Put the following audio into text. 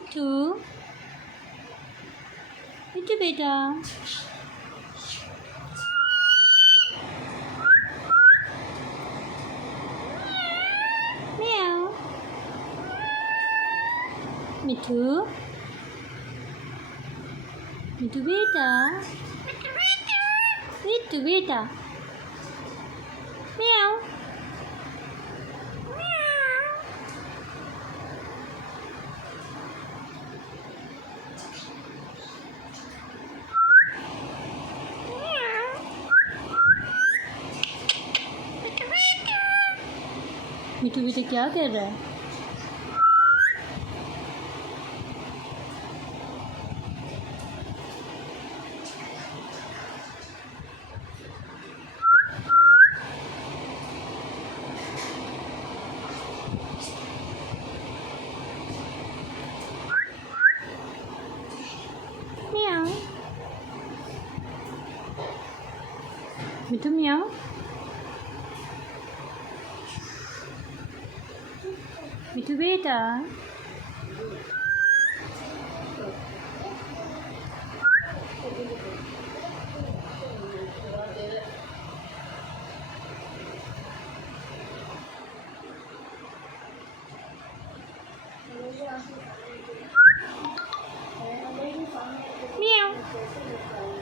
मिट्टू मिट्टू बेटा म्याऊ मिट्टू मिट्टू बेटा मिट्टू बेटा म्याऊ मिट्टू बेटा क्या कर रहा है म्याऊ मिट्टू म्याऊ मिट्टू बेटा म्याऊ